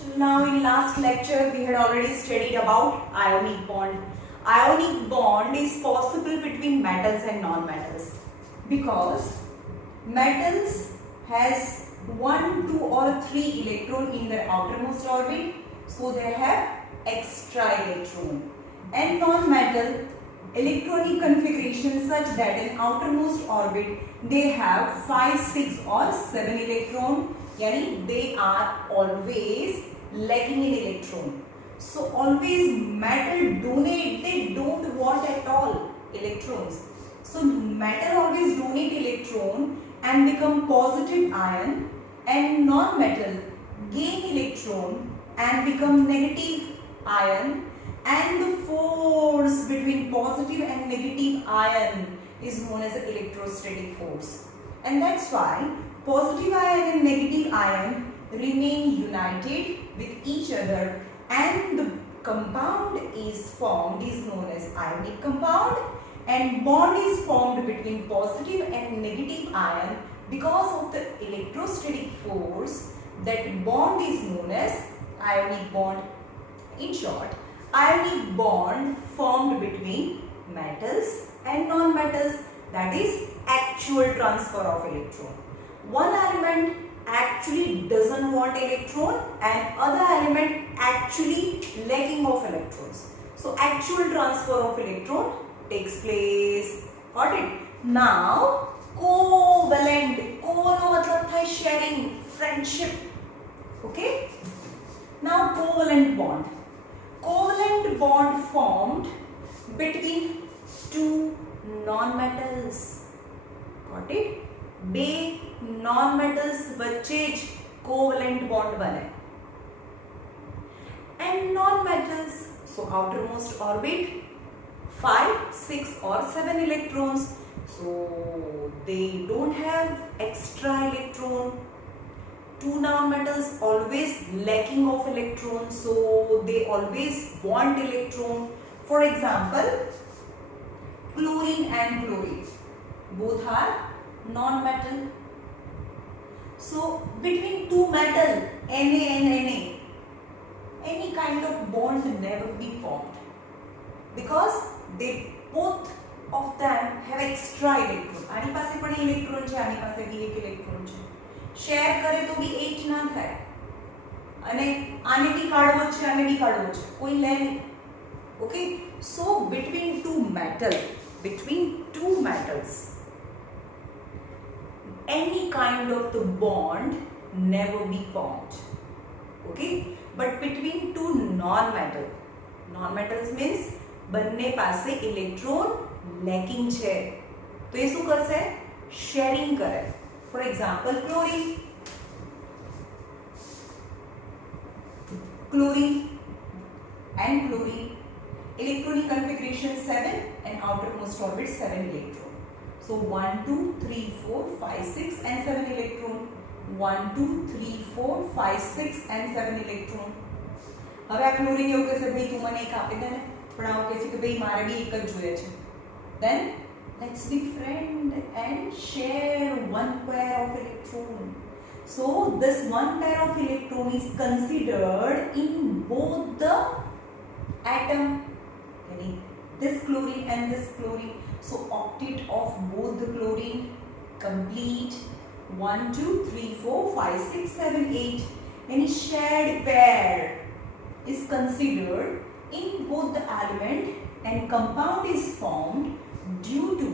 So now in last lecture we had already studied about ionic bond. Ionic bond is possible between metals and non-metals because metals has 1, 2 or 3 electron in their outermost orbit, so they have extra electron, and non-metal electronic configuration such that in outermost orbit they have 5, 6 or 7 electron, yani they are always lacking in electron. So always metal donate, they don't want at all electrons. So metal always donate electron and become positive ion, and non-metal gain electron and become negative ion, and the force between positive and negative ion is known as the electrostatic force. And that's why positive ion and negative ion remain united with each other, and the compound is formed is known as ionic compound, and bond is formed between positive and negative ion because of the electrostatic force. That bond is known as ionic bond. In short, ionic bond formed between metals and non-metals, that is actual transfer of electron. One element actually doesn't want electron and other element actually lacking of electrons. So actual transfer of electron takes place. Got it? Now covalent. Co नो मतलब था sharing, friendship. Okay? Now covalent bond. Covalent bond formed between two non-metals. Got it? બે non-metals વચ્ચે જ covalent bond બને. And non-metals, so outermost orbit 5, 6 or 7 electrons. So they don't have extra electron. Two non-metals always lacking of electrons, so they always want electron. For example, chlorine and chlorine, both are non-metal. So between two metal, Na and Na, any kind of bond never be formed because they both of them have extra electron. આની પાસે પણ electron છે, આની પાસે બી એક electron છે. Share કરે તો બી 8 ના થાય, અને આને બી કાઢવો છે, આને બી કાઢવો છે, કોઈ લે નહીં. Okay, so between two metals, any kind of the bond never be formed. Okay, but between two non-metals means બંને પાસે ઇલેક્ટ્રોન lacking છે, તો એ શું કરશે? શેરિંગ કરે. For example, chlorine and chlorine, electronic configuration 7 and outermost orbit 7 electron. So 1, 2, 3, 4, 5, 6 and 7 electron. 1, 2, 3, 4, 5, 6 and 7 electron. હવે આ chlorine એવું કહેશે ભાઈ તું મને એક આપી દે ને, પણ આવું કહેશે કે ભાઈ મારે બી એક જ જોઈએ છે. Then let's be friend and share one pair of electron. So this one pair of electron is considered in both the atom, yani this chlorine and this chlorine. So octet of both the chlorine complete. 1, 2, 3, 4, 5, 6, 7, 8. Any shared pair is considered in both the element, and compound is formed due to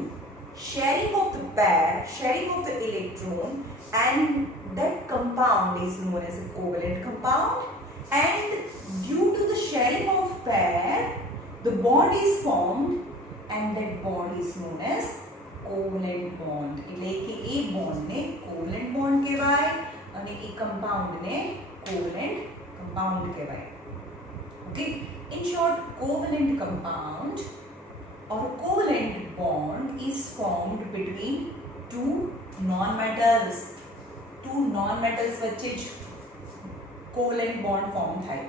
sharing of the pair, sharing of the electron, and that compound is known as a covalent compound. And due to the sharing of pair, the bond is formed, and that bond is known as covalent bond. એટલે કે એ bond ને covalent bond કહેવાય અને એ compound ને covalent compound કહેવાય. Okay, in short, covalent compound or covalent bond is formed between two non-metals. Two non-metals વચ્ચે જ covalent bond form થાય.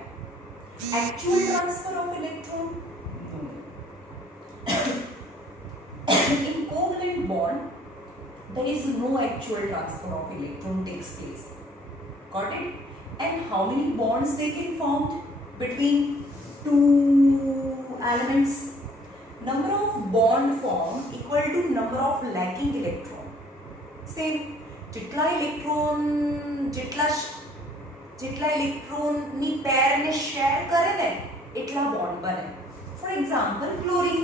Actual transfer of electron? No. In covalent bond, there is no actual transfer of electron takes place. Got it? And how many bonds they can form between two elements? Number of bond formed equal to number of lacking electron. Same. જેટલા electron ની પેર ને share કરે ને એટલા bond બને. For example chlorine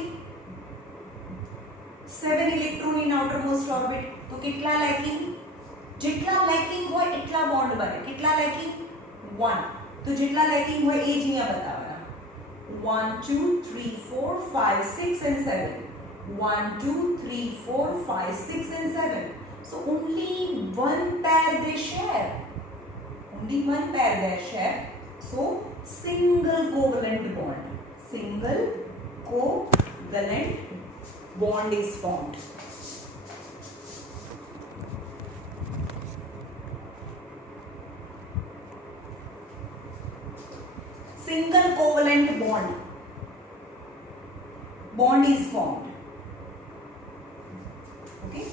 7 electron in આઉટરમોસ્ટ orbit, તો કેટલા lacking? જેટલા લેકિંગ હોય એટલા બોન્ડ બને. કેટલા લેકિંગ? 1. તો જેટલા લેકિંગ હોય એ જ અહીંયા બતાવવાના. 1 2 3 4 5 6 and 7. 1 2 3 4 5 6 and 7. So only one pair they share. Only one pair they share. So single covalent bond. Single covalent bond is formed. Single covalent bond is formed. Okay.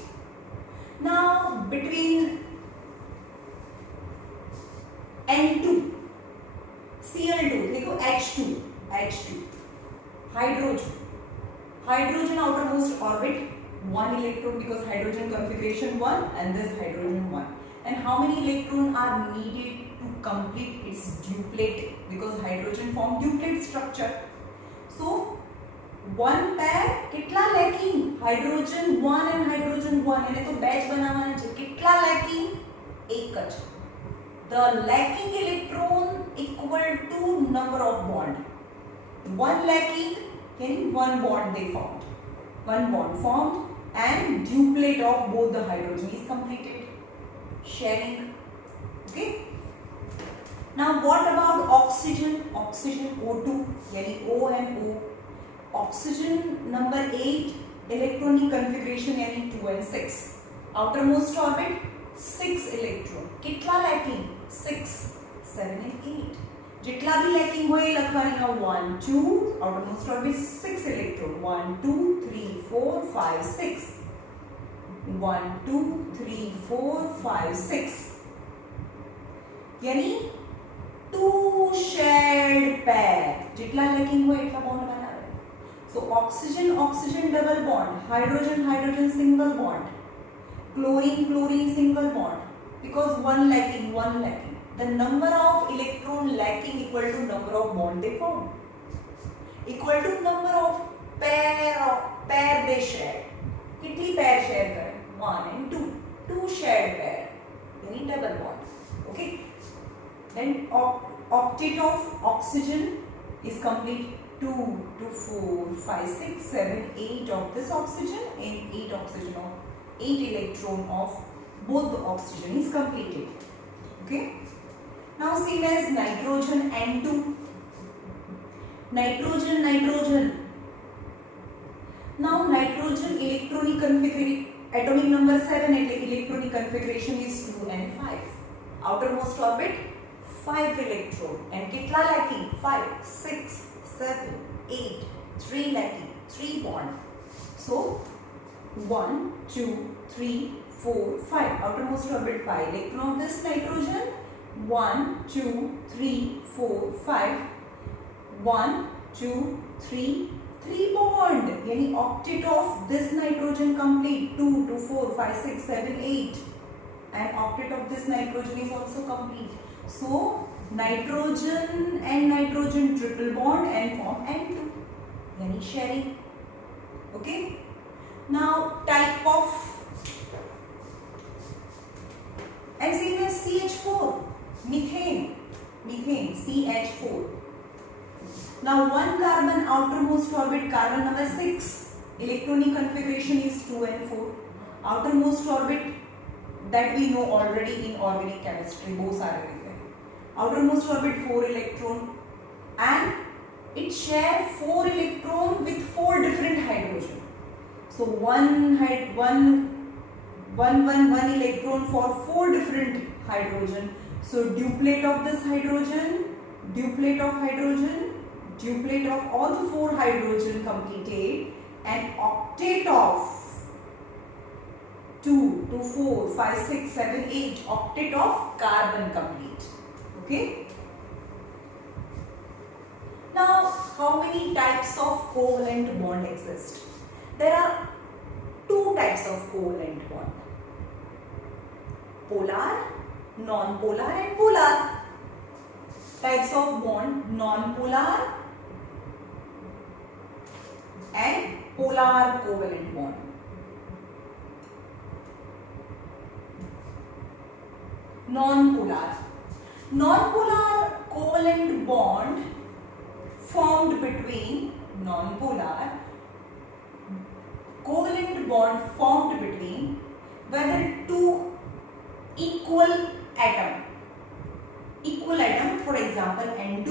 Now between N2 Cl2 देखो H2 hydrogen outermost orbit 1 electron because hydrogen configuration 1 and this hydrogen 1. And how many electrons are needed to complete its duplet because hydrogen form duplet structure. So one pair કેટલા lacking? hydrogen 1 and hydrogen 1 એને તો batch બનાવવાના છે. કેટલા lacking? એક જ. The lacking electron equal to number of bond. One lacking in one bond they formed. One bond formed and duplet of both the hydrogen is completed. Sharing. Okay. Now what about oxygen? Oxygen O2 yani O and O. Oxygen number 8 electronic configuration yani 2 and 6. Outermost orbit 6 electron. કેટલા lacking? 6 7 and 8. જેટલા भी lacking હોય લખવાની. 1 2 outermost orbit 6 electron. 1 2 3 4 5 6. 1 2 3 4 5 6 यानी 2 shared pair. જેટલા lacking હોય એટલા bond બનાવે. So oxygen double bond, hydrogen single bond, chlorine single bond because one lacking. The number of electron lacking equal to number of bond they form equal to number of pair they share. कितनी pair share करें? 1 and 2 shared pair यानी double bond. Okay. Then octet of oxygen is complete. 2 to 4 5 6 7 8 of this oxygen and 8 oxygen of 8 electron of both the oxygen is completed. Okay. Now same as nitrogen N2. Nitrogen. Now nitrogen electronic configuration atomic number 7 electronic configuration is 2 and 5. Outermost orbit 5 electron and kitla lacking? 5 6 7 8 3 lacking 3 bond. So 1 2 3 4 5 outermost orbit 5 electron of this nitrogen. 1 2 3 4 5 1 2 3 3 bond यानी octet of this nitrogen complete. 2 to 4 5 6 7 8 and octet of this nitrogen is also complete. So nitrogen and nitrogen triple bond and form N2 yani sharing. Okay. Now type of and same as CH4 methane CH4. Now one carbon outermost orbit carbon number 6 electronic configuration is 2 and 4. Outermost orbit that we know already in organic chemistry both are there. Outermost orbit 4 electron and it share 4 electron with 4 different hydrogen. So one electron for 4 different hydrogen. So duplet of this hydrogen, duplet of all the 4 hydrogen completed and octet of 2 to 4, 5, 6, 7, 8 octet of carbon complete. Okay. Now, how many types of covalent bond exist? There are two types of covalent bond: polar, non-polar, and polar. Types of bond: non-polar and polar covalent bond. Non-polar. Non-polar covalent bond formed between whether two equal atom, for example N2,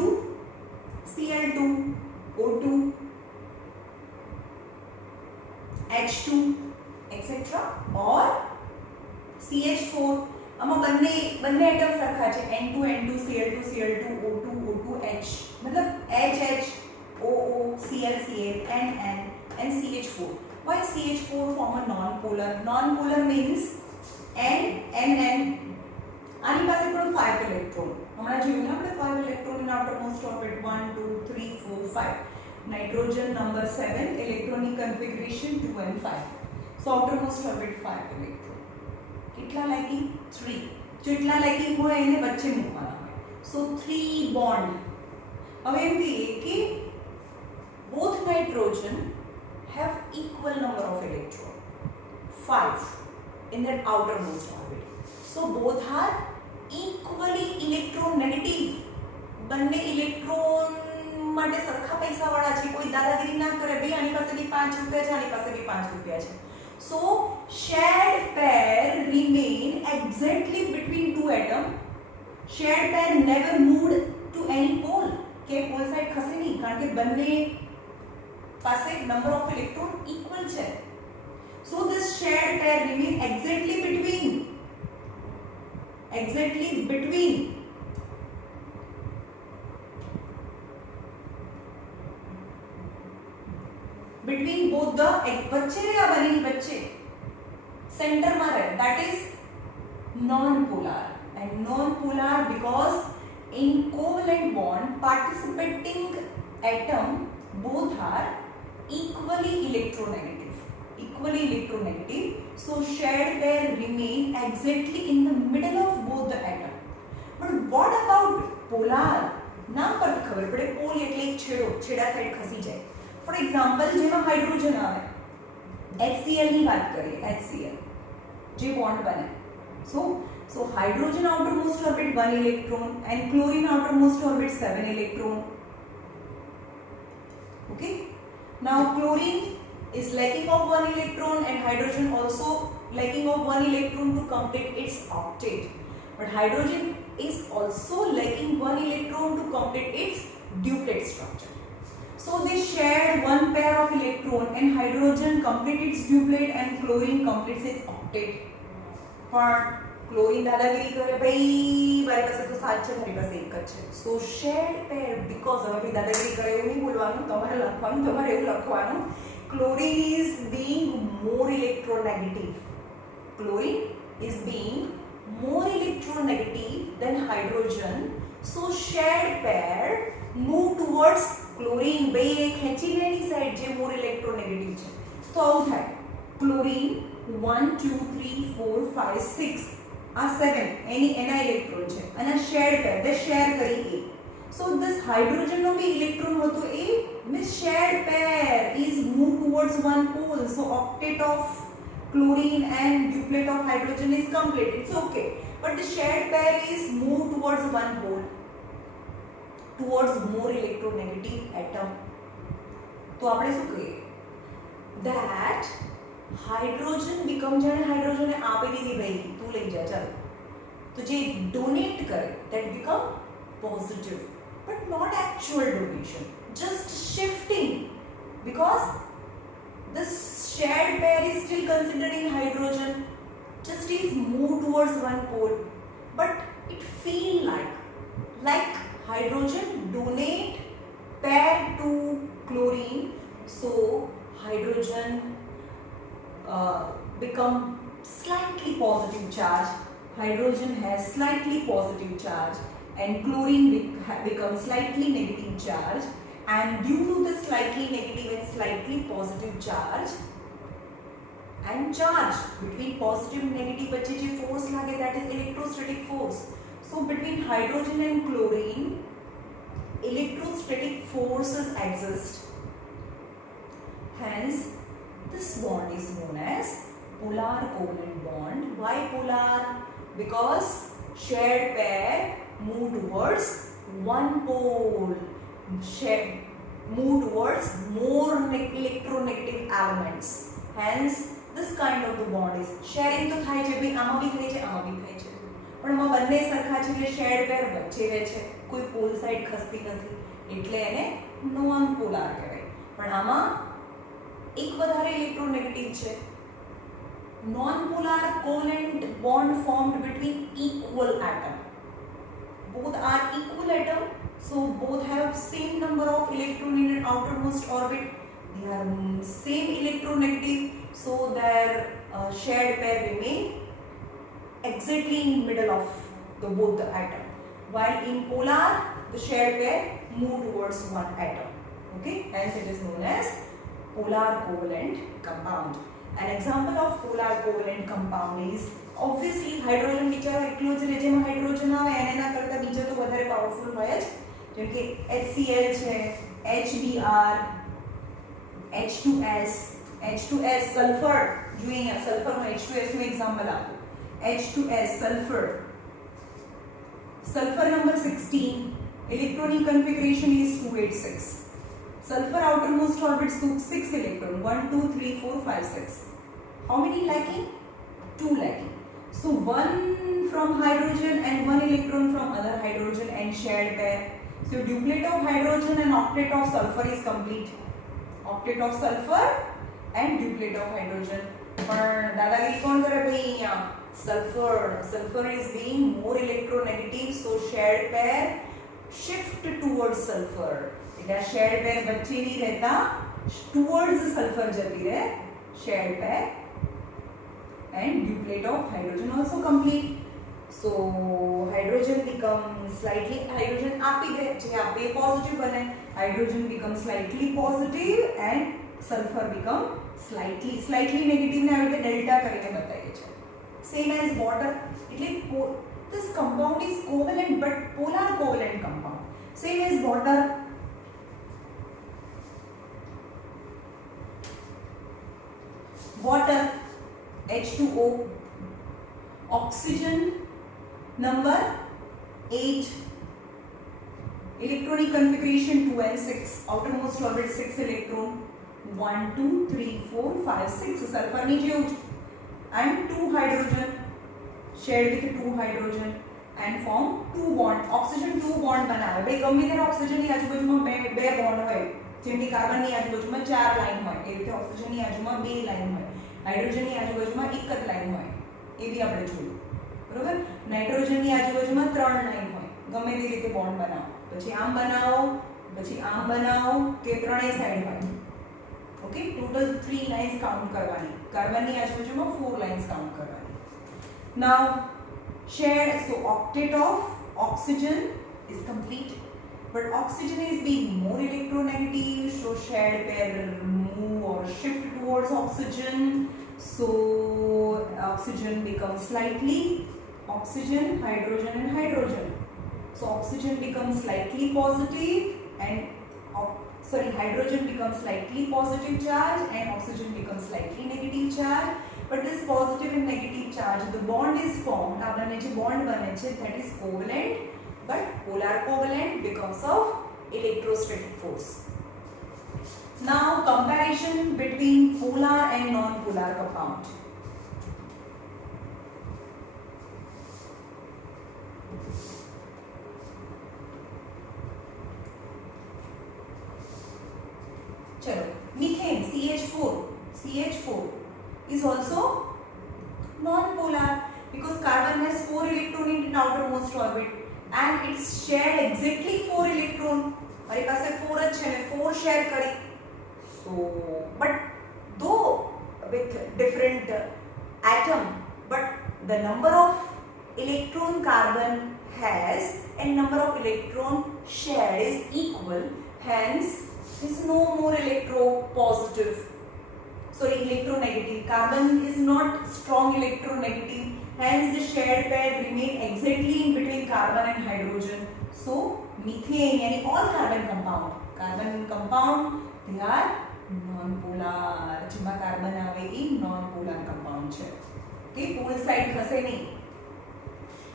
Cl2, O2, H2, etc. or CH4. આમાં બંને atom સરખા છે, N2 N2 Cl2 Cl2 O2 O2 H, मतलब H H O O Cl Cl N N and CH4. Why CH4 form a non-polar? Non-polar means N N N. આની પાસે પણ 5 electron. હમણાં જોયું ને આપણે 5 electron in outermost orbit 1 2 3 4 5. Nitrogen number 7, electronic configuration 2 and 5. So outermost orbit 5 electron. કેટલા liking 3. જેટલા liking હોય એને વચ્ચે મૂકવાના હોય. સો 3 બોન્ડ. હવે એમ કહીએ કે both nitrogen have equal number of electron, 5 in their outermost orbit. So both are equally electronegative. બંને ઇલેક્ટ્રોન માટે સરખા પૈસા વાળા છે. કોઈ દાદાગીરી ના કરે, ભાઈ આની પાસે બી 5 રૂપિયા છે, આની પાસે બી 5 રૂપિયા છે. So shared pair remain exactly between two atoms. Shared pair never moved to any pole. કે pole side ખસે નહીં, કારણ કે બંને પાસે number of electron equal છે. So this shared pair remain exactly between both the વચ્ચે રે આ બંનેની વચ્ચે સેન્ટરમાં રહે. that is non-polar. And non-polar because in covalent bond participating atom both are equally electronegative. So shared pair remain exactly in the middle of both the atom. But what about polar? નામ પરથી ખબર પડે, pole એટલે એક છેડા side ખસી જાય. For example જેમાં હાઇડ્રોજન આવે, HCl ની વાત કરીએ, HCl જે બોન્ડ બને. So hydrogen outermost orbit 1 electron and chlorine outermost orbit 7 electron. Okay. Now chlorine is lacking of 1 electron and hydrogen also lacking of 1 electron to complete its octet. But hydrogen is also lacking 1 electron to complete its duplet structure. So they shared one pair of electron and hydrogen completes its duplet and chlorine completes its octet. For chlorine દાદાગીરી કરે, ભાઈ મારી પાસે તો 7 છે, મારી પાસે 1 જ છે. So shared pair because હવે દાદાગીરી કરે એવું નહીં બોલવાનું, તમારે લખવાનું, તમારે એવું લખવાનું. Chlorine is being more electronegative. Chlorine is being more electronegative than hydrogen. So shared pair move towards chlorine. ભાઈ એ ખેંચીને એની સાઈડ જે more electronegative છે. તો આવું થાય. Chlorine 1 2 3 4 5 6 આ 7 એના ઇલેક્ટ્રોન છે અને શેર્ડ પેર તે શેર કરી A. So this hydrogen નો બી ઇલેક્ટ્રોન હતો A, means shared pair is moved towards one pole. So octet of chlorine and duplet of hydrogen is complete. It's okay. But the shared pair is moved towards one pole, towards more electronegative atom. તો આપણે શું કહીએ? That hydrogen become जाने hydrogen ने आपे दीदी भाई तू ले जा चल, तो जे डोनेट करे that become positive, but not actual donation, just shifting, because this shared pair is still considering hydrogen, just is moved towards one pole, but it feel like hydrogen donate pair to chlorine. So hydrogen become slightly positive charge, hydrogen has slightly positive charge, and chlorine becomes slightly negative charge. And due to the slightly negative and slightly positive charge and charge between positive and negative बच्चे जो force लागे, that is electrostatic force. So between hydrogen and chlorine, electrostatic forces exist. Hence, this bond is known as polar covalent bond. Why polar? Because shared pair move towards one pole, move towards more electronegative elements. Hence, this kind of the bond is sharing તો થાય છે ભાઈ, આમાં બી થાય છે, આમાં બી થાય છે, પણ આમાં બંને સરખા છે એટલે શેર પેર વચ્ચે રહે છે, કોઈ પોલ સાઈડ ખસતી નથી, એટલે એને નોન પોલાર કહેવાય. પણ આમાં એક વધારે ઇલેક્ટ્રોનેગેટિવ છે. Non-polar covalent bond formed between equal atom. Both are equal atom, so both have same number of electron in an outermost orbit. They are same electronegative, so their shared pair remain exactly in middle of both the atom. While in polar, the shared pair move towards one atom. Okay, hence it is known as polar covalent compound. An example of polar covalent compound is obviously hydrogen बिचारा એકલો જ રહે, જેમાં hydrogen આવે એના કરતા બીજો તો વધારે પાવરફુલ હોય જ, જેમ કે HCl છે, HBr, H2S, H2S સલ્ફર, જોઈએ અહીંયા સલ્ફરનું H2S નું એક્ઝામ્પલ આપો. H2S sulphur, sulfur number 16, electronic configuration is 286. Sulfur outermost orbit 6 electron, 1 2 3 4 5 6. How many lacking? 2 lacking. So one from hydrogen and one electron from other hydrogen and shared pair. So duplet of hydrogen and octet of sulfur is complete. Octet of sulfur and duplet of hydrogen. પણ દાદાગીરી કોણ કરે ભાઈ અહીંયા? Sulfur is being more electronegative, so shared pair shift towards sulfur. એટલે shared pair વચ્ચે નહીં રહેતા, towards sulfur જતી રહે shared pair, and duplet of hydrogen also complete. So hydrogen becomes slightly, hydrogen આપી દે જે આપે positive બને, hydrogen becomes slightly positive and sulfur become slightly negative ને આવી રીતે ડેલ્ટા કરીને બતાવીએ છે. Same as water. એટલે this compound is covalent but polar covalent compound. Same as water. Water, H2O, oxygen number 8, electronic configuration 2 and 6, outermost orbit 6 electron, 1 2 3 4 5 6, sulfur ની જેવું જ, and 2 hydrogen shared with 2 hydrogen and form 2 bond. Oxygen 2 bond બનાવે. ભાઈ ગમે ત્યારે oxygen ની આજુબાજુમાં બે બોન્ડ હોય, જેમ કે કાર્બન ની આજુબાજુમાં 4 લાઈન હોય, એ રીતે ઓક્સિજન ની આજુબાજુમાં 2 લાઈન હોય, હાઇડ્રોજન ની આજુબાજુમાં એક જ લાઈન હોય, એ બી આપણે જોયું, બરોબર. નાઇટ્રોજન ની આજુબાજુમાં 3 લાઈન હોય, ગમે તે રીતે બોન્ડ બનાવો, પછી આમ બનાવો, પછી આમ બનાવો, કે ત્રણેય સાઈડ હોય. ઓકે, ટોટલ 3 લાઇન્સ કાઉન્ટ કરવાની, કાર્બન ની આજુબાજુમાં 4 લાઇન્સ કાઉન્ટ કરવાની. Now shared, so octet of oxygen is complete, but oxygen is being more electronegative, so shared pair will move or shift towards oxygen, so oxygen becomes slightly oxygen, hydrogen and hydrogen. So oxygen becomes slightly positive and hydrogen becomes slightly positive charge and oxygen becomes slightly negative charge. But this positive and negative charge, the bond is formed, આ બંને જે bond બને છે, that is covalent, but polar covalent because of electrostatic force. Now comparison between polar and non-polar compound. चलो, methane CH4 is also non-polar because carbon has 4 electron in its outermost orbit and it's shared exactly 4 electron. મારી પાસે 4 જ છે ને 4 share કરી. So but though with different atom, but the number of electron carbon has and number of electron shared is equal, hence there is no more electropositive, sorry, electronegative. Carbon is not strong electronegative, hence the shared pair remain exactly in between carbon and hydrogen. So methane yani all carbon compound they are non-polar. જેમાં carbon આવે એ non-polar compound છે. Okay, pole side થશે નહીં.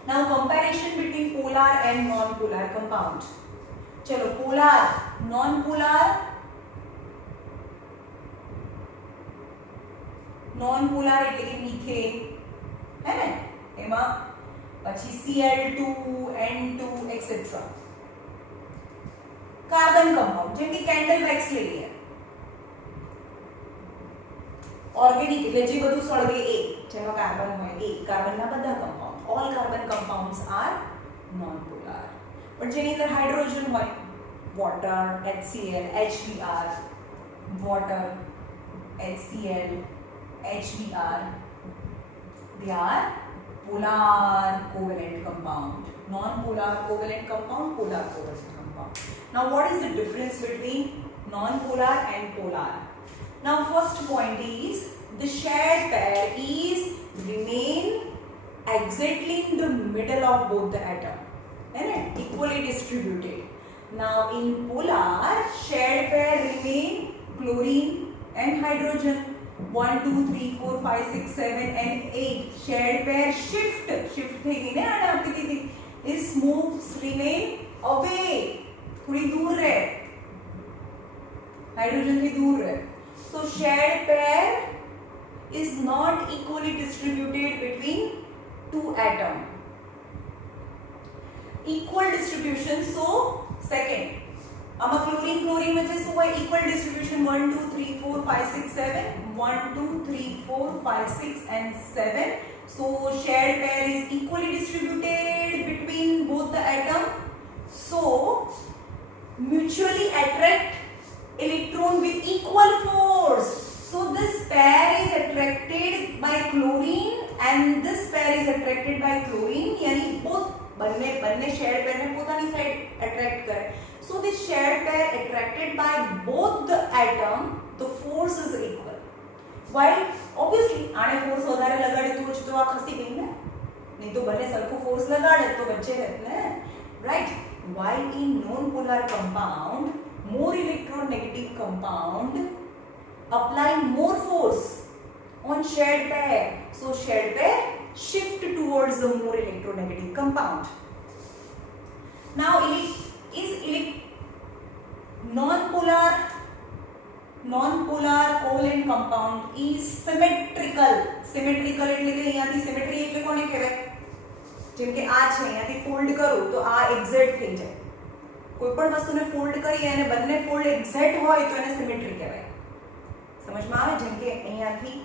Now comparison between polar and non-polar compound. ચલો polar, non-polar એટલે કે methane હે ને, એમાં પછી Cl2, N2 etc. Carbon compound જેમ કે કેન્ડલ વેક્સ લઈએ, ઓર્ગેનિક એટલે જે બધું સળગે એ, જેમાં કાર્બન હોય એ, કાર્બનના બધા compound, all carbon compounds are non-polar. પણ જેની અંદર હાઇડ્રોજન હોય, water, HCl, HBr, water, HCl, HBr, they are polar covalent compound. Non-polar covalent compound, polar covalent compound. Now what is the difference between non-polar and polar? Now first point is the shared pair is remain exactly in the middle of both the atom, and equally distributed. Now in polar, shared pair remain chlorine and hydrogen. 1, 2, 3, 4, 5, 6, 7 and 8 shared pair shift થઈ ગઈ ને આને આપી દીધી, is moves remain away, થોડી દૂર રહે, hydrogen થી દૂર રહે. So shared pair is not equally distributed between two atoms. Equal distribution, so second, આમાં ક્લોરીન વચ્ચે શું હોય? equal distribution 1 2 3 4 5 6 7, 1 2 3 4 5 6 and 7. So shared pair is equally distributed between both the atom, so mutually attract electron with equal force. So this pair is attracted by chlorine and this pair is attracted by chlorine, यानी both બંને shared pair ને પોતાની side attract કરે. So this shared pair attracted by both the atom, the force is equal. While obviously આને force વધારે લગાડે તો જ તો આ ખસી ગઈ ને, નહીં તો બંને સરખું force લગાડે તો વચ્ચે રહે ને, right? While in non-polar compound, more electronegative compound apply more force on shared pair, so shared pair shift towards the more electronegative compound. Now non-polar covalent compound is symmetrical એટલે કે અહીંયાથી symmetry એટલે કોને કહેવાય? જેમ કે આ છે, અહીંયાથી fold કરું તો આ exact થઈ જાય. કોઈ પણ વસ્તુને fold કરીએ અને બંને fold exact હોય તો એને symmetry કહેવાય. સમજમાં આવે? જેમ કે અહીંયાથી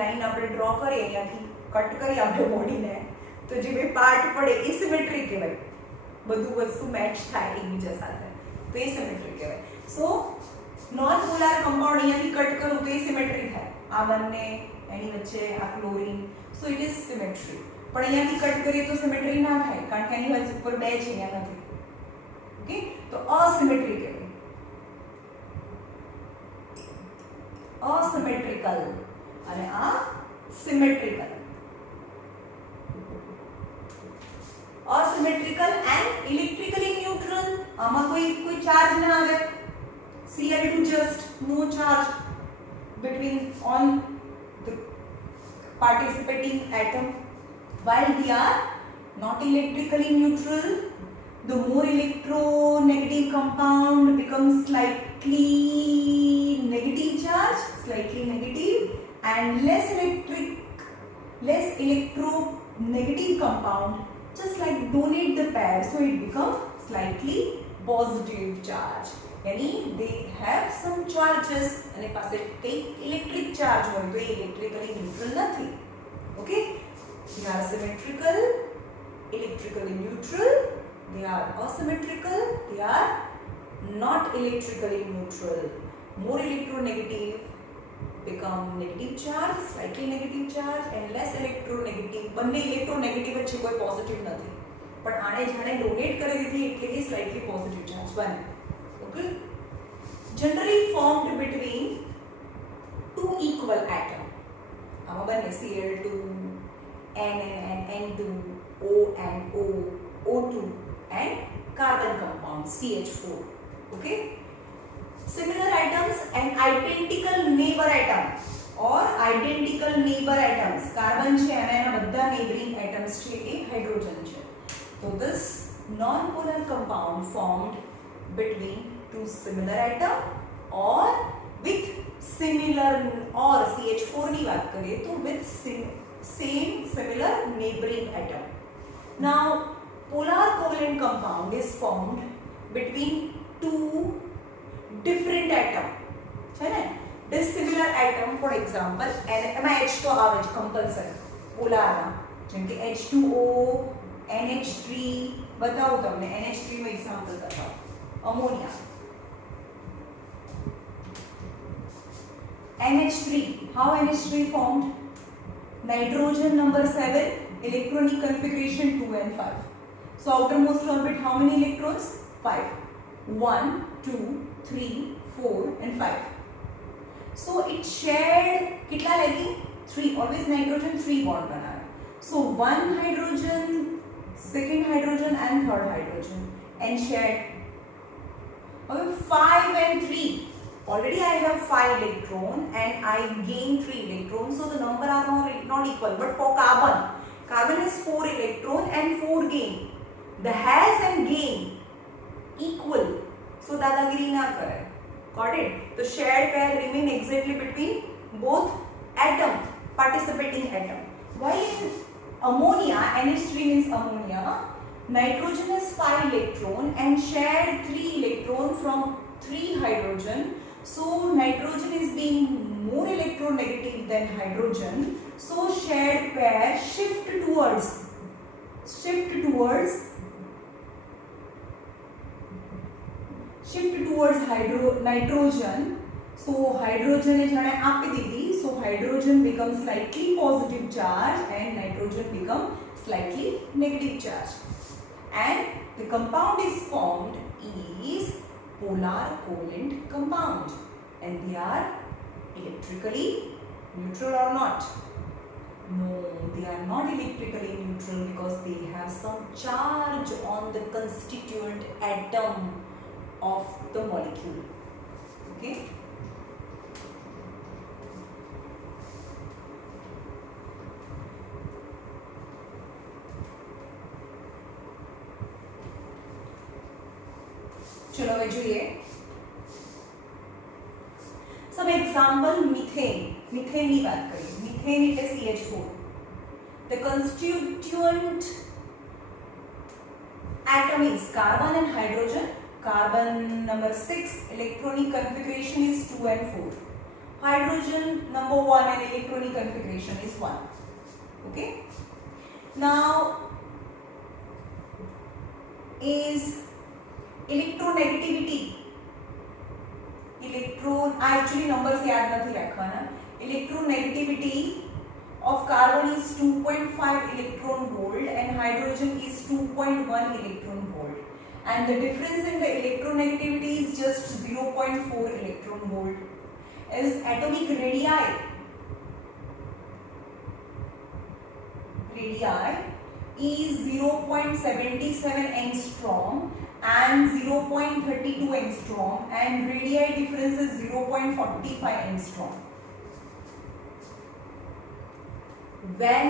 લાઈન આપણે ડ્રો કરીએ, અહીંયાથી કટ કરી આપણે બોડીને, તો જે બે પાર્ટ પડે એ સિમેટ્રી કહેવાય. બધું વસ્તુ મેચ થાય એકબીજા સાથે, તો એ સિમેટ્રી કહેવાય. સો નોન પોલાર કમ્પાઉન્ડ અહીંયાથી કટ કરું તો એ સિમેટ્રી થાય. આ બંને એની વચ્ચે આ chlorine, so it is symmetry. પણ અહીંયાથી કટ કરીએ તો સિમેટ્રી ના થાય, કારણ કે એની વચ્ચે ઉપર બે છે, અહીંયા નથી. ઓકે, તો અસિમેટ્રી કહેવાય. asymmetrical અને આ symmetrical. asymmetrical and electrically neutral, આમાં કોઈ ચાર્જ ના આવે. Cl2 just no charge between on the participating atom. While they are not electrically neutral, the more electronegative compound becomes slightly negative and less electronegative compound just like donate the pair, so it becomes slightly positive charge. Yani they have some charges and પાસે કઈ electric charge હોય તો એ electrically neutral નથી. Okay, they are symmetrical, electrically neutral, they are asymmetrical, they are not electrically neutral, more electronegative become negative charge, slightly negative charge, and less electronegative. બંને electronegative છે, કોઈ positive નથી, પણ આને જાણે ડોનેટ કરી દીધી એટલે એ slightly positive charge બને. Okay, generally formed between two equal atom. આમાં બંને Cl2, N and N2, O and O, O2 and carbon compound CH4. Okay, similar atoms and identical neighbor atom or identical neighbor atoms. Carbon છે અને એના બધા neighboring atoms છે એ hydrogen છે. So this non-polar compound formed between two similar atom or with similar, or CH4 ની વાત કરીએ તો with same similar neighboring atom. Now polar covalent compound is formed between two different atom છે ને, dissimilar atom. For example, એમાં H તો આવે જ compulsory પોલારમાં, જેમ કે H2O, NH3. બતાવું તમને NH3 નું એક્ઝામ્પલ બતાવો. Ammonia, NH3. How NH3 formed? Nitrogen number 7, electronic configuration 2 and 5. So outermost orbit, how many electrons? 5. 1, 2, 3, 4 and 5. So it shared kitla lagi? 3. Always nitrogen 3 bond banana. So one hydrogen, second hydrogen and third hydrogen, and shared 5 and 3. Already I have 5 electron and I gain 3 electrons, so the number are not equal. But for carbon is 4 electron and 4 gain. The has and gain equal, so dadagiri na kare. Got it? The shared pair remain exactly between both atom, participating atom. While in ammonia, NH3 means ammonia, nitrogen has 5 electron and shared 3 electron from 3 hydrogen. So nitrogen is being more electronegative than hydrogen. So shared pair shift towards nitrogen. So hydrogen is api didi. So hydrogen becomes slightly positive charge and nitrogen becomes slightly negative charge. And the compound is formed is polar covalent compound, and they are electrically neutral or not? No, they are not electrically neutral because they have some charge on the constituent atom of the molecule. Okay, चलो હવે જોઈએ some example. Methane ની વાત કરીએ. Methane એટલે CH4. The constituent atom is carbon and hydrogen. Carbon number 6, electronic configuration is 2 and 4. Hydrogen number 1 and electronic configuration is 1. Okay, now is electronegativity. Actually numbers याद नहीं रखना. Electronegativity of carbon is 2.5 electron volt and hydrogen is 2.1 electron volt, and the difference in the electronegativity is just 0.4 electron volt. Is atomic radii is 0.77 angstrom and 0.32 angstrom, and radii difference is 0.45 angstrom. When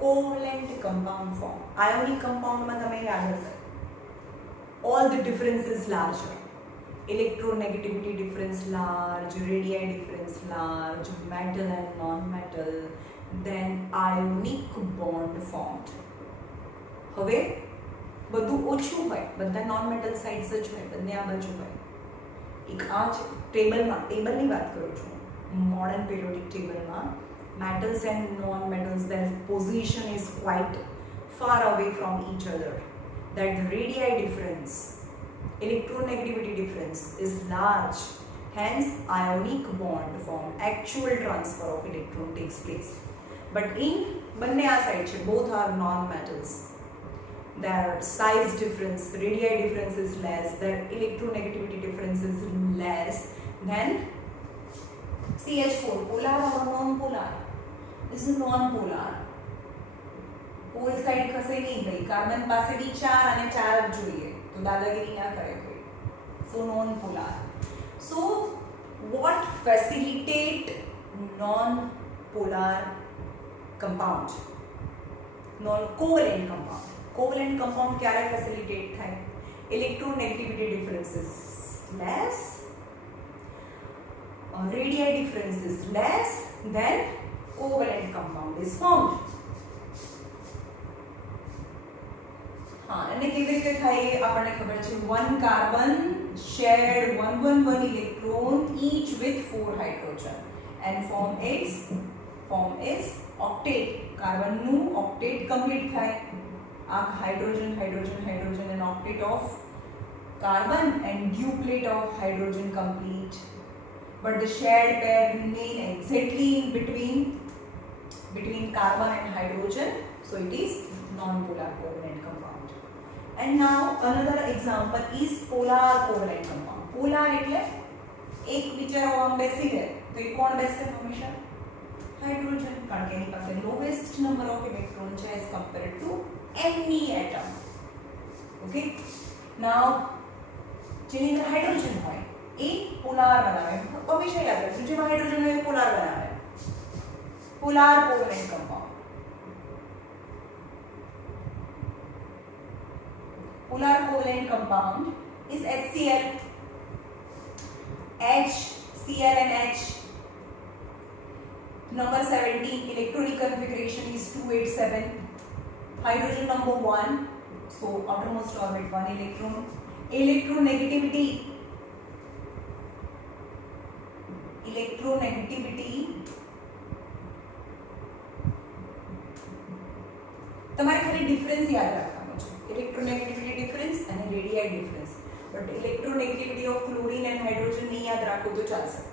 covalent compound form, ionic compound में तमें याद है, all the difference is larger. Electronegativity difference large, radii difference large, metal and non-metal, then ionic bond formed. હવે બધું ઓછું હોય, બધા non metal sides જ હોય, બંને આ બાજુ હોય. એક આ ટેબલની વાત કરું છું, મોડર્ન પિરિયોડિક ટેબલમાં metals and non-metals, their position is quite far away from each other, that the radii difference, electronegativity difference is large, hence ionic bond form, actual transfer of electron takes place. But in બંને આ side છે, both are non-metals. Their size difference, radii difference is less, their electronegativity difference is less than CH4. Polar or non-polar? This is non-polar. Pole side ખસે નહીં ભાઈ, carbon પાસે બી 4 અને 4 જ જોઈએ, તો દાદાગીરી ના કરે કોઈ. So non-polar. So what facilitate non-polar compound? Non-covalent compound. Covalent compound ક્યારે facilitate થાય? Electronegativity difference is less, radii difference is less, then covalent compound is formed. हाँ, અને કેવી રીતે થાય આપણને ખબર છે. one carbon shared 111 electron each with 4 hydrogen and form is octet. Carbon નું octet complete થાય. આ hydrogen and octet of carbon and duplet of hydrogen complete, but the shared pair remain exactly in between carbon and hydrogen, so it is non-polar covalent compound. And now another example is polar covalent compound. Polar એટલે એક વિચારો આમ બેસી રહે તો એ કોણ બેસે હંમેશા? હાઇડ્રોજન, કારણ કે એની પાસે લોએસ્ટ નંબર ઓફ ઇલેક્ટ્રોન છે as compared to any atom. Okay, now જેની અંદર હાઇડ્રોજન હોય એ પોલાર બનાવે. હંમેશા યાદ રાખજો, જેમાં હાઇડ્રોજન હોય એ પોલાર બનાવે. Polar covalent compound. Polar covalent compound is HCl. HCl and H. Number 17, electronic configuration is 287. Hydrogen number 1, so outermost orbit 1 electron. Electronegativity તમારે ખાલી ડિફરન્સ યાદ રાખવાનો છે. electronegativity difference and radii difference, but electronegativity of chlorine and hydrogen नहीं याद रखो तो चल सकता.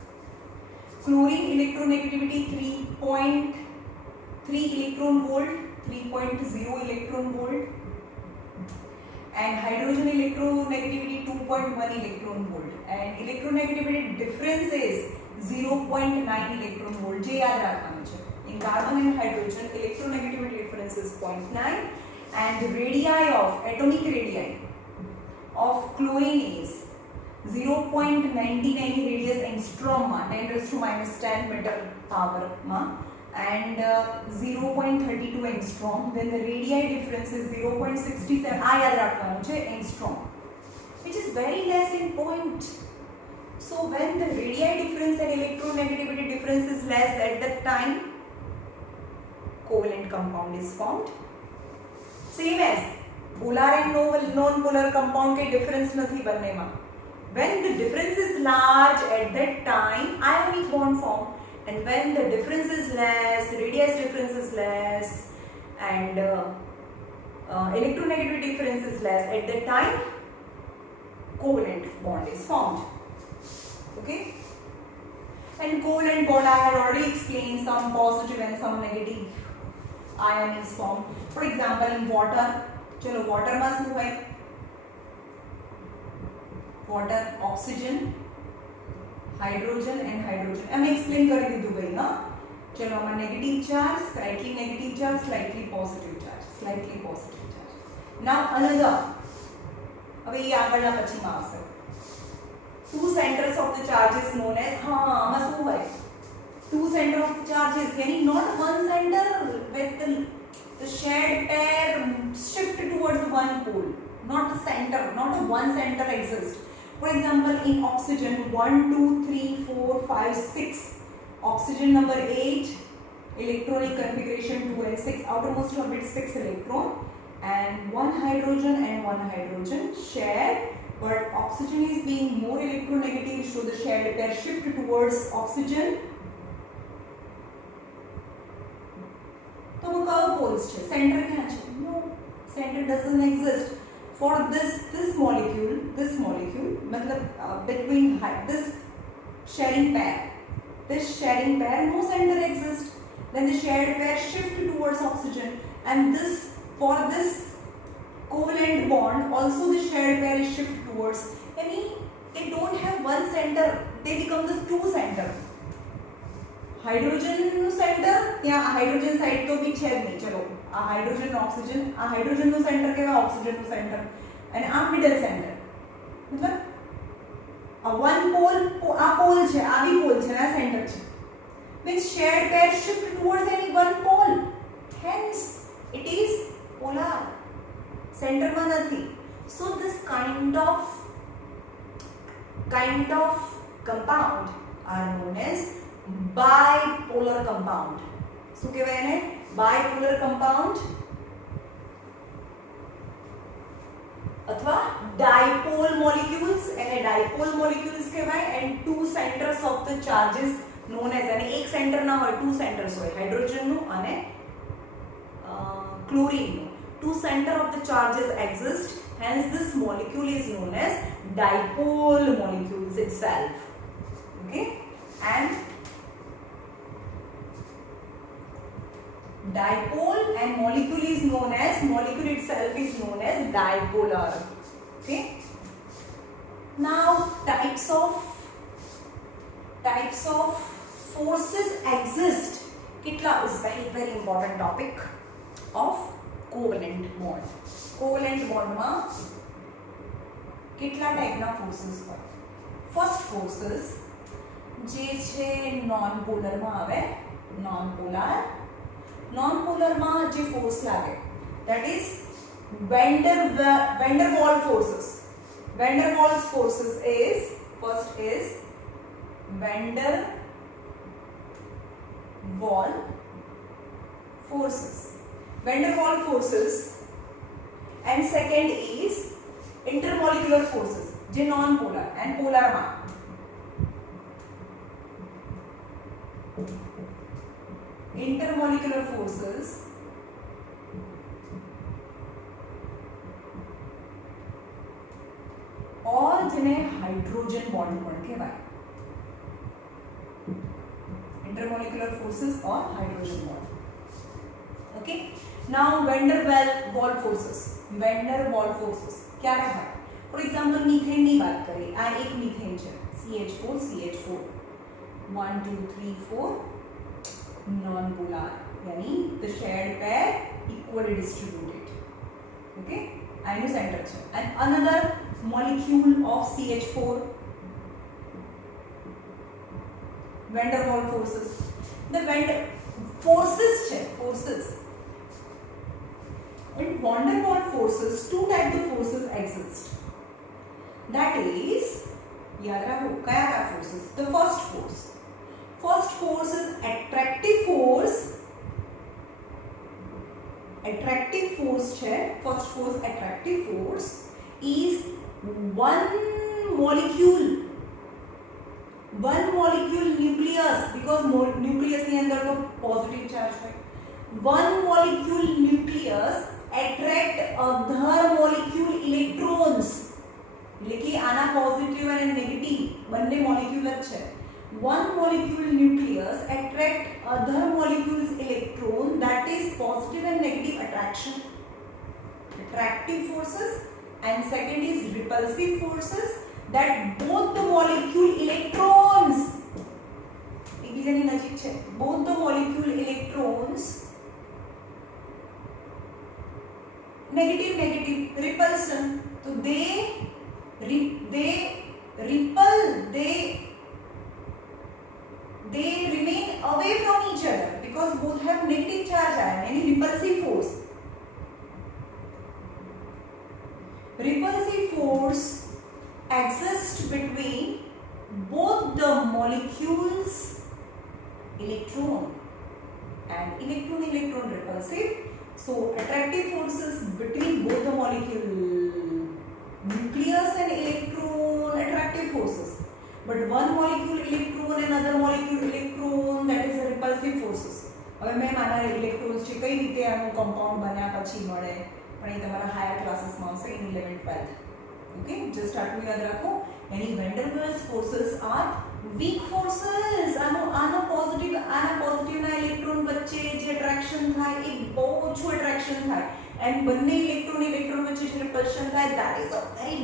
Chlorine electronegativity 3.3 electron volt, 3.0 electron volt, and hydrogen electronegativity 2.1 electron volt, and electronegativity difference is 0.9 electron volt. जे याद रखना है. In carbon and hydrogen electronegativity difference is 0.9, and the radii of atomic radii of chlorine is 0.99 radius angstrom 10 raised to minus 10 meter power and 0.32 angstrom. Then the radii difference is 0.67 angstrom, which is very less in point. So when the radii difference and electronegativity difference is less, at that time covalent compound is formed. Same as polar and non-polar compound के difference नहीं बनने में. When the difference is large, at that time ionic bond form, and when the difference is less, radius difference is less, and electronegativity difference is less, at that time covalent bond is formed. Okay, and covalent bond I had already explained, some positive and some negative ion is formed. For example, in water, चलो water में શું હોય? Water, oxygen, hydrogen and hydrogen. मैं explain कर दी भाई ना. चलो हमारा negative charge, slightly negative charge, slightly positive charge, slightly positive charge. Now another. अबे ये आगला पची मार्क्स है. Two centers of the charge is known as हाँ आमा શું હોય? Two center of the charges, यानी not one center with the shared pair shift towards one pole, not a center, not a one center exists. For example, in oxygen 1 2 3 4 5 6, oxygen number 8, electronic configuration 2 and 6, outermost orbit 6 electron, and one hydrogen shared, but oxygen is being more electronegative, so the shared pair shift towards oxygen. तो वो curve poles છે, centre ક્યાં છે? No, centre doesn't exist for this molecule मतलब between this sharing pair. This sharing pair, no center exists. Then the shared pair shift towards oxygen, and this, for this covalent bond also the shared pair is shift towards. Yani they don't have one center, they become the two center. Hydrogen નું centre ત્યાં hydrogen side તો બી છે જ નહીં. ચલો આ hydrogen oxygen, આ hydrogen નું સેન્ટર કેવા ઓક્સિજન નું સેન્ટર, અને આ મિડલ સેન્ટર. મતલબ આ વન પોલ, આ પોલ છે, આ બી પોલ છે, આ સેન્ટર છે. Which shared pair shift towards any one pole, hence it is polar. Center માં નથી. So this kind of compound are known as bipolar compound. શું કહેવાય એને? bipolar compound અથવા dipole molecules. એને dipole molecules કહેવાય. and two centers of the charges known as, અને એક સેન્ટર ના હોય, two centers હોય, હાઇડ્રોજન નું અને ક્લોરીન નું. Two center of the charges exist, hence this molecule is known as dipole molecules itself. Okay, and dipole and molecule is known as, molecule itself is known as dipolar. Okay, now types of forces exist. Kitla is very important topic of covalent bond. Covalent bond માં કેટલા ટાઈપના forces હોય? First forces જે છે non polar માં આવે. Non polar માં જે ફોર્સ લાગે that is van der Waals forces. Van der Waals forces is, first is van der Waals forces. Van der Waals forces, and second is intermolecular forces જે non polar and polar માં. Intermolecular forces और જેને hydrogen bond પણ કહેવાય. Intermolecular forces or hydrogen bond. Okay, now van der Waals forces. Van der Waals forces ક્યારે હોય? For example methane ની વાત કરીએ. આ એક મીથેન છે, CH4 CH4 1 2 3 4 non polar, yani the shared pair equally distributed. Okay, આનું સેન્ટર છે. and another molecule of CH4, van der Waals forces. The van der forces છે, forces. In van der Waals forces, two types of forces exist. That is, याद रखो क्या forces? The first force is attractive force. Attractive force છે. First force, attractive force, is one molecule nucleus, because nucleus ની અંદર તો positive charge હોય. One molecule nucleus attract other molecule electrons. એટલે કે આના પોઝિટિવ અને નેગેટિવ બંને મોલેક્યુલ જ છે. One molecule nucleus attract other molecules electron, that is positive and negative attraction, attractive forces. And second is repulsive forces, that both the molecule electrons એકબીજાની નજીક છે, both the molecule electrons negative repulsion, so they repel, they remain away from each other because both have negative charge ion, any repulsive force. Repulsive force exists between both the molecules electron and electron repulsive. So attractive forces between both the molecule nucleus and electron, attractive forces. But one molecule electron and other molecule electron, that is the repulsive forces. હવે મેં આના electrons છે કઈ રીતે આનું compound બન્યા પછી મળે, પણ એ તમારા હાયર ક્લાસીસમાં આવશે in 11th 12th. Okay, just આટલું યાદ રાખો. Any van der Waals forces are weak forces આનો પોઝિટિવ ના ઇલેક્ટ્રોન વચ્ચે જે attraction થાય એ બહુ ઓછું attraction થાય and બંને ઇલેક્ટ્રોન વચ્ચે જે repulsion થાય that is a very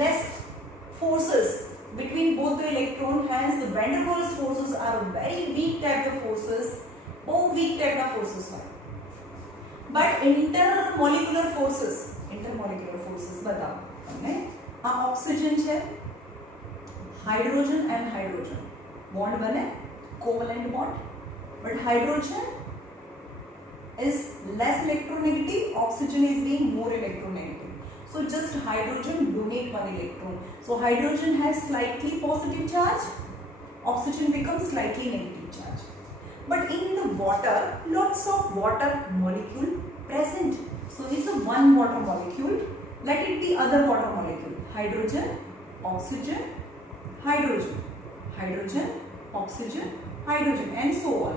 less forces between both the electron, hence the van der Waals forces are a very weak type of forces, oh weak type of forces are. But intermolecular forces बताओ हमने આ oxygen છે, hydrogen and hydrogen bond બને covalent bond, but hydrogen is less electronegative, oxygen is being more electronegative. So just hydrogen donate one electron. So hydrogen has slightly positive charge, oxygen becomes slightly negative charge. But in the water, lots of water molecule present. So this is one water molecule. Let it be other water molecule. Hydrogen, oxygen, hydrogen, hydrogen, oxygen, hydrogen, and so on.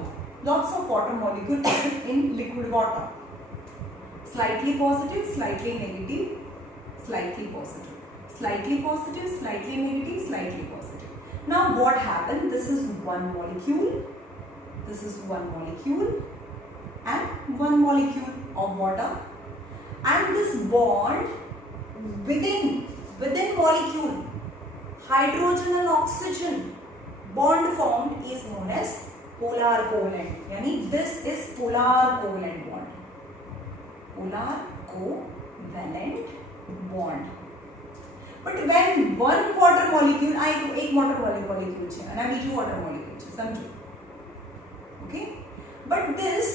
Lots of water molecule present in liquid water. Slightly positive, slightly negative, slightly positive, slightly positive, slightly negative, slightly positive. Now what happened? This is one molecule, this is one molecule and one molecule of water, and this bond within molecule, hydrogen and oxygen bond formed is known as polar covalent. Yani this is polar covalent bond, polar covalent bond. But when one water molecule, एक water molecule છે અને બીજું water molecule છે, સમજો. Okay, but this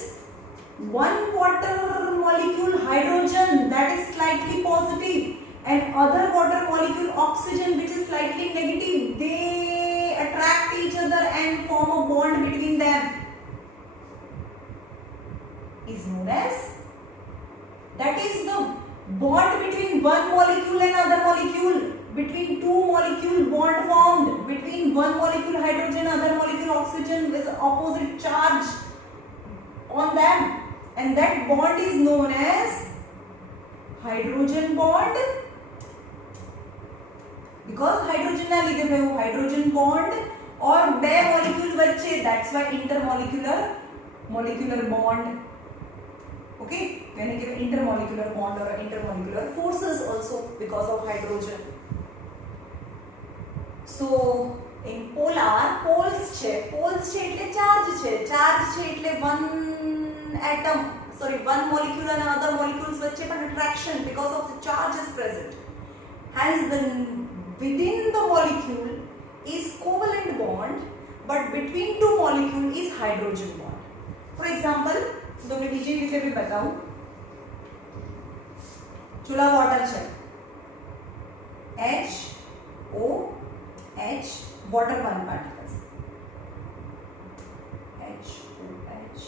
one water molecule hydrogen that is slightly positive and other water molecule oxygen which is slightly negative, they attract each other and form a bond between them, is known as, that is the bond between one molecule and other molecule, between two molecule bond formed between one molecule hydrogen, other molecule oxygen with opposite charge on them, and that bond is known as hydrogen bond, because hydrogen ના લીધે થયું hydrogen bond or બે molecule વચ્ચે, that's why intermolecular bond. Okay, when you give intermolecular bond or intermolecular forces also because of hydrogen. So in polar, poles છે એટલે charge છે એટલે one molecule and other molecules વચ્ચે પણ attraction because of the charge is present. Hence the within the molecule is covalent bond, but between two molecule is hydrogen bond. For example, તમને બીજી રીતે બી બતાવું, ચૂલા વોટર છે, HOH water one particles, HOH.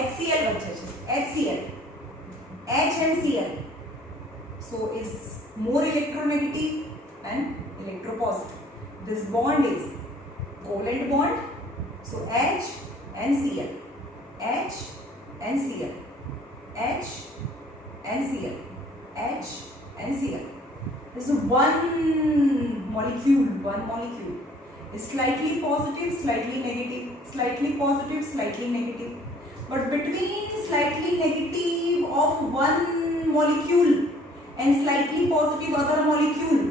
HCl વચ્ચે છે, HCl, H and Cl, so is more electronegative and electropositive. This bond is covalent bond, so H and Cl, H and Cl, H and Cl, H and Cl. This is one molecule is slightly positive, slightly negative, slightly positive, slightly negative. But between slightly negative of one molecule and slightly positive other molecule,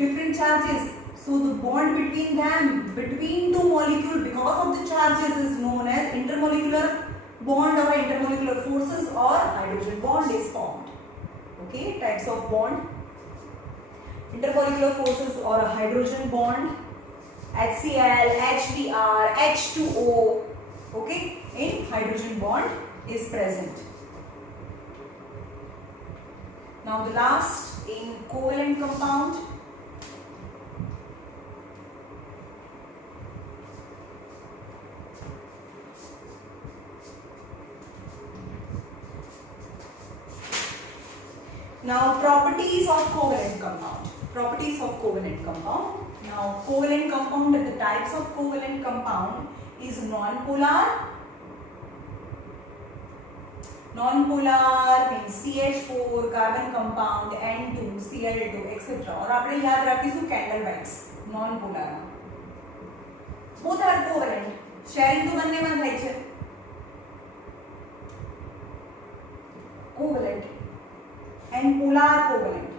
different charges. So the bond between them, between two molecules, because of the charges, is known as intermolecular bond or intermolecular forces, or hydrogen bond is formed. Okay, types of bond: intermolecular forces or a hydrogen bond, HCl, HBr, H2O. Okay, in hydrogen bond is present. Now the last in covalent compound. Now properties of covalent compound. Properties of covalent compound. Now covalent compound, the types of covalent compound is non-polar. Non-polar means CH4 carbon compound, N2, Cl2 etc. और આપણે યાદ રાખીશું candle wax non-polar. Both are covalent. Sharing તો બંનેમાં થાય છે. Covalent and polar covalent.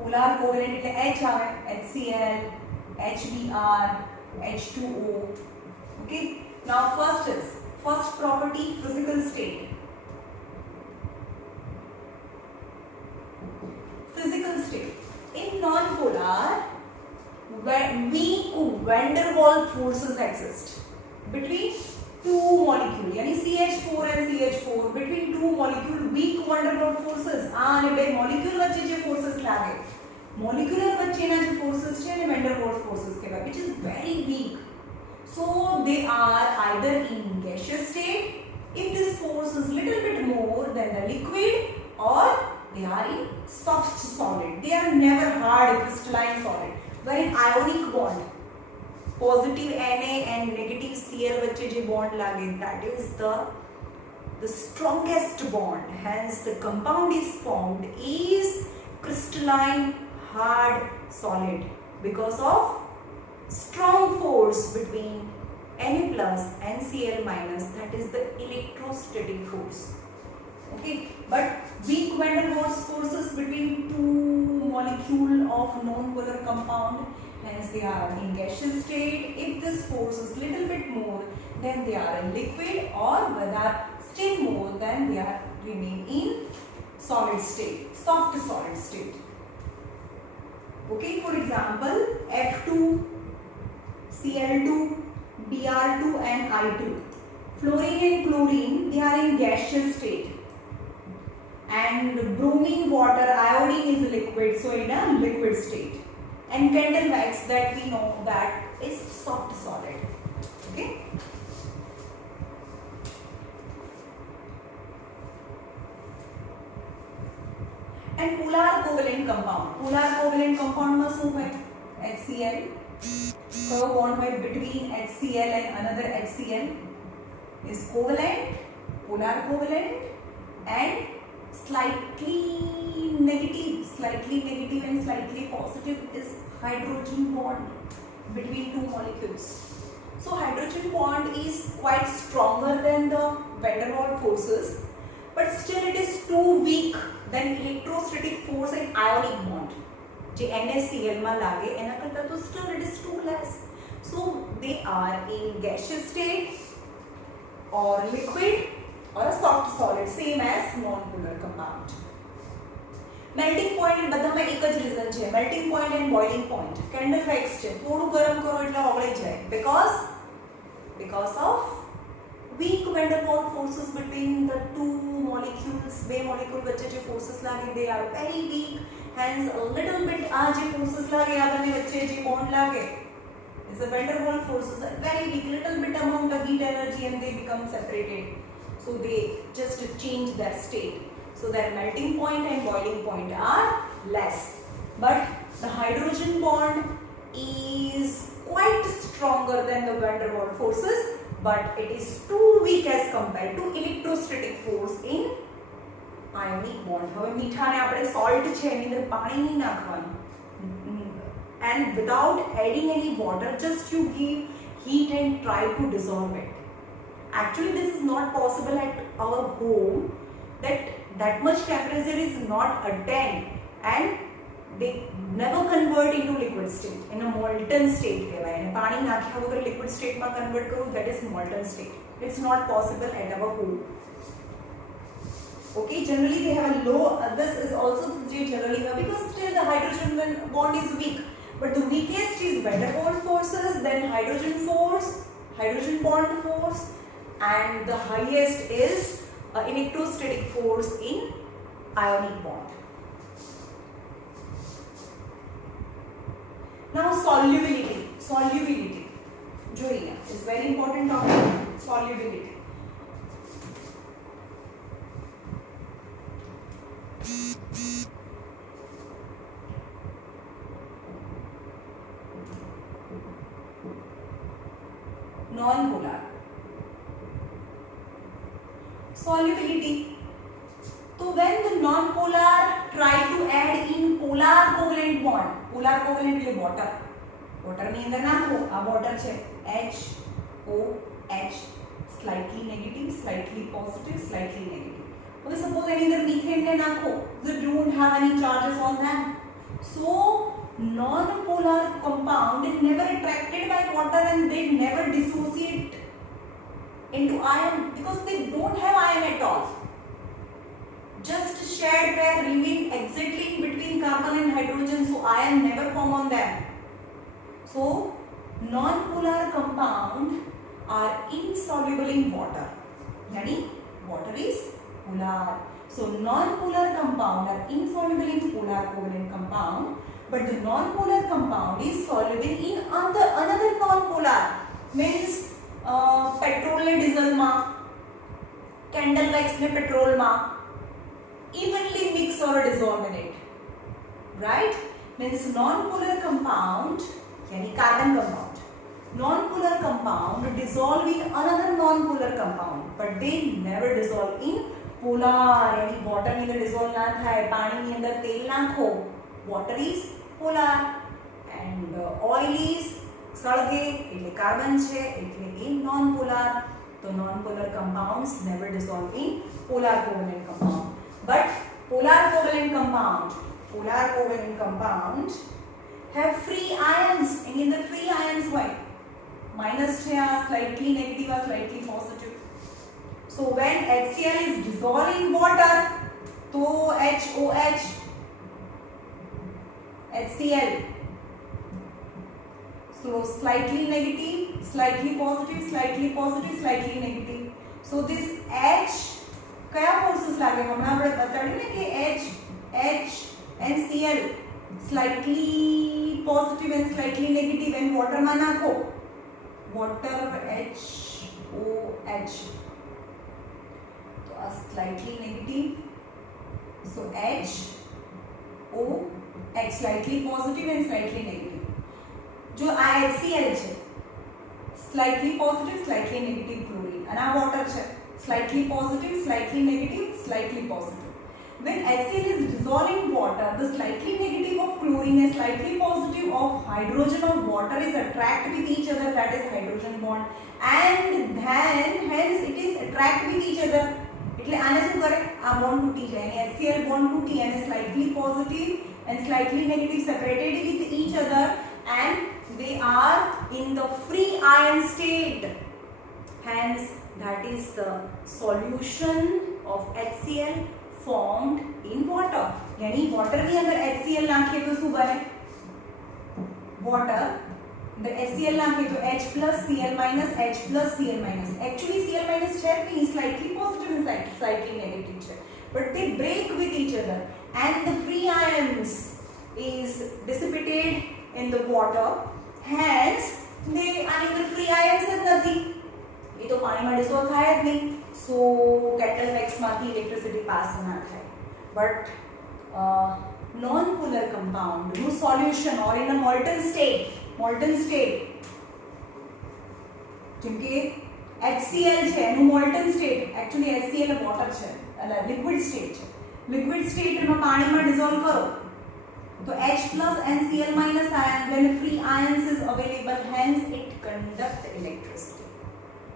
Polar covalent એટલે H આવે, HCl, HBr, H2O. Okay. Now first property, physical state. Physical state. In non-polar, weak van der Waals forces exist between two molecules. यानी CH4 and CH4 between two molecules weak van der Waals forces. અને બે molecule વચ્ચે જે forces લાગે, molecular વચ્ચેના જે forces છે એને van der Waals forces કહેવાય, which is very weak. So they are either in gaseous state if this force is little bit more than the liquid, or they are in soft solid. They are never hard crystalline solid. Wherein ionic bond, positive Na and negative Cl vacche je bond lage, that is the strongest bond. Hence the compound is formed is crystalline hard solid because of strong force between Na plus and Cl minus, that is the electrostatic force. Okay, but weak van der Waals forces between two molecule of non-polar compound, hence they are in gaseous state. If this force is little bit more, then they are in liquid, or whether still more, then they are remain in solid state, soft solid state. Okay, for example, F2, Cl2, Br2 and I2. Fluorine and chlorine, they are in gaseous state. And bromine, water, iodine is liquid, so in a liquid state. And candle wax, that we know that is soft solid. Okay. And polar covalent compound. Polar covalent compound માં શું હોય? HCl. So bond હોય between HCl and another HCl is covalent, polar covalent, and slightly negative and slightly positive is hydrogen bond between two molecules. So hydrogen bond is quite stronger than the van der Waals forces, but still it is too weak than electrostatic force and ionic bond. જે NaCl માં લાગે એના કરતા તો still it is too less. So they are in gaseous state or liquid or a soft solid, same as non-polar compound. Melting point બધામાં એક જ reason છે, melting point and boiling point. Candle wax છે, થોડું ગરમ કરો એટલે ઓગળી જાય because of weak van der Waals forces between the two molecules. બે molecule વચ્ચે જે forces લાગે, they are very weak. Hence a little bit આ જે forces લાગે, આ બંને વચ્ચે જે bond લાગે is the van der Waals forces are very weak, little bit amount of heat energy and they become separated. So they just change their state. So their melting point and boiling point are less. But the hydrogen bond is quite stronger than the van der Waals forces, but it is too weak as compared to electrostatic force in ionic bond. હવે મીઠાને આપણે salt છે એની અંદર પાણી નહીં નાખવાનું, and without adding any water, just you give heat and try to dissolve it. Actually this is not possible at our home, that much temperature is not attained, and they never convert into liquid state, in a molten state કહેવાય. અને પાણી નાખ્યા વગર liquid state માં convert કરવું, that is molten state. It's not possible at our home. Okay, generally they have a low, this is also generally because still the hydrogen bond is weak, but the weakest is van der Waals forces, then hydrogen bond force, and the highest is electrostatic force in ionic bond. Now solubility જોઈએ, is very important topic. Solubility. non-polar. Solubility. So when the non-polar try to add in polar covalent bond, polar covalent એટલે water. Water ની અંદર નાખો, આ water છે HOH, slightly negative, slightly positive, slightly negative. Okay, suppose any other methane ne nakho, they don't have any charges on them. So non-polar compound is never attracted by water and they never dissociate into ion because they don't have ion at all. Just shared pair remain exactly in between carbon and hydrogen, so ion never form on them. So non-polar compound are insoluble in water. Yani water is polar. So non-polar compound are insoluble in polar covalent compound, but the non-polar compound is soluble in another non-polar. Means petrol ne diesel ma, candle wax ne petrol ma, evenly mix or dissolve in it. Right? Means non-polar compound, yani carbon compound. Non-polar compound dissolve in another non-polar compound, but they never dissolve in polar. यानी water ની અંદર dissolve ના થાય, પાણી ની અંદર તેલ નાખો, water is polar and oil is સળગે એટલે કાર્બન છે એટલે એ non-polar. તો non-polar compounds never dissolve in polar covalent compound, but polar covalent compound have free ions. એની અંદર free ions હોય, minus છે આ, slightly negative or slightly positive. So when HCl is dissolved in water, तो HOH, HCl, so slightly negative, slightly positive, slightly positive, slightly negative. So this H કયા forces લાગે? હમણાં આપણે બતાડ્યું ને કે H and Cl slightly positive and slightly negative and water માં નાખો, water HOH, slightly negative, so HOH, slightly positive and slightly negative. जो आ HCl છે, slightly positive, slightly negative chlorine, and આ water છે, slightly positive, slightly negative, slightly positive. When HCl is dissolved in water, the slightly negative of chlorine and slightly positive of hydrogen of water is attract with each other, that is hydrogen bond, and then hence it is attract with each other. એટલે આને શું કરે? આ bond તૂટી જાય અને HCl bond તૂટી અને slightly positive and slightly negative separated with each other and they are in the free ion state. Hence that is the solution of HCl formed in water. यानी water ની અંદર HCl નાખીએ તો શું બને? Water the HCl નાખીએ તો H plus Cl minus, H plus Cl minus. Actually Cl minus છે નહીં, slightly positive and slightly negative છે, but they break with each other and the free ions is dissipated in the water. Hence they આની અંદર free ions જ નથી, એ તો પાણીમાં dissolve થાય જ નહીં. So kettle wax માંથી electricity pass ના થાય. But non-polar compound no solution or in a molten state જેમ કે HCl છે એનું molten state, actually HCl water છે એટલે liquid state છે, liquid state માં પાણીમાં dissolve કરો તો H plus and Cl minus ion, when free ions is available, hence it conduct electricity.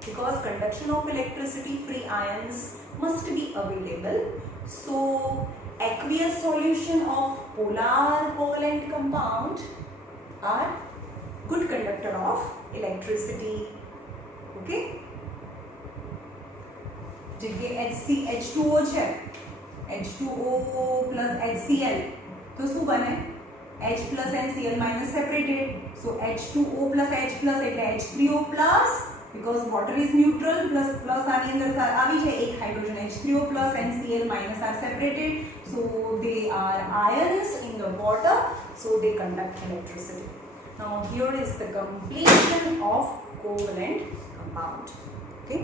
Because conduction of electricity, free ions must be available. So aqueous solution of polar covalent compound are good conductor of electricity. Okay? JK H2O છે, H2O plus HCl, તો શું બને? H plus and Cl minus separated. So H2O plus H plus એટલે H3O plus, because water is neutral, plus આની અંદર આવી જાય એક hydrogen, H3O plus and Cl minus are separated, so they are ions in the water, so they conduct electricity. Now here is the completion of covalent compound. Okay.